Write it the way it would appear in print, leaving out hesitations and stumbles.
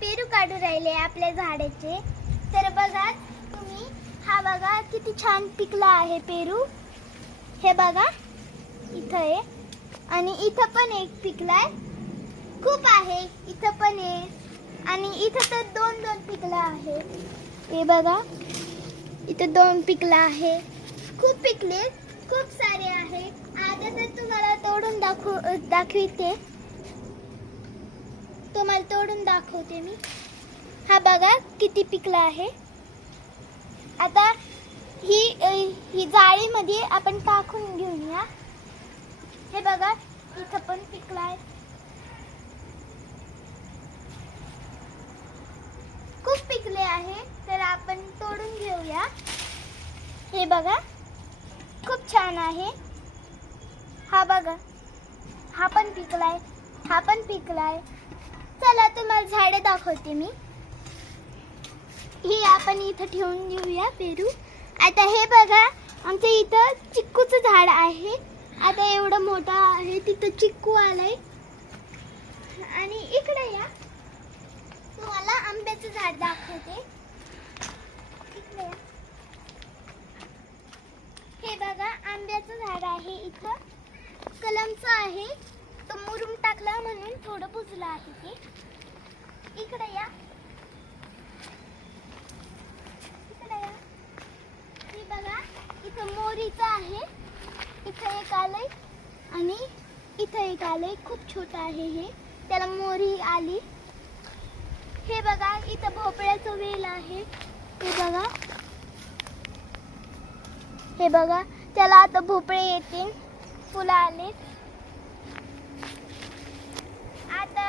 पेरू काढू राहिले आपल्या झाडाचे. तर बघा तुम्ही, हा बघा किती छान पिकला आहे पेरू. हे बघा इथं आहे आणि इथं पण एक पिकलाय. खूप आहे इथं पण आहे आणि इथं तर दोन दोन पिकला आहे. हे बघा इथं दोन पिकला आहे. खूप पिकले, खूप सारे आहे. आता तर तुम्हाला तोडून दाखवते. तुम्हाला तोडून दाखवते मी. हा बघा किती पिकला आहे. आता ही जाळीमध्ये आपण टाकून घेऊया. हे बघा इथं पण पिकलाय. खूप पिकले आहे, तर आपण तोडून घेऊया. हे बघा खूप छान आहे. हा बघा हा पण पिकलाय, हा पण पिकलाय. चला तुम्हाला झाडे दाखवते मी. हे आपण इथं ठेवून देऊया पेरू. आता हे बघा आमच्या इथं चिक्कूचं झाड आहे. आता एवढं मोठं आहे, तिथं चिक्कू आलंय. आणि इकडे या, तुम्हाला आंब्याचं झाड दाखवते. इकडे या. हे बघा आंब्याचं झाड आहे. इथं कलमचं आहे. तो मुरुम टाकला म्हणून थोडं बुजलं आहे ते. इकडे या, इकडे या. हे बघा इथं मोरीचं आहे. इथं एक आलंय आणि इथं एक आलंय. खूप छोटं आहे हे, त्याला मोरी आली. हे बघा इथं भोपळ्याचं वेल आहे. हे बघा, हे बघा त्याला आता भोपळे येतील, फुलं आले. आता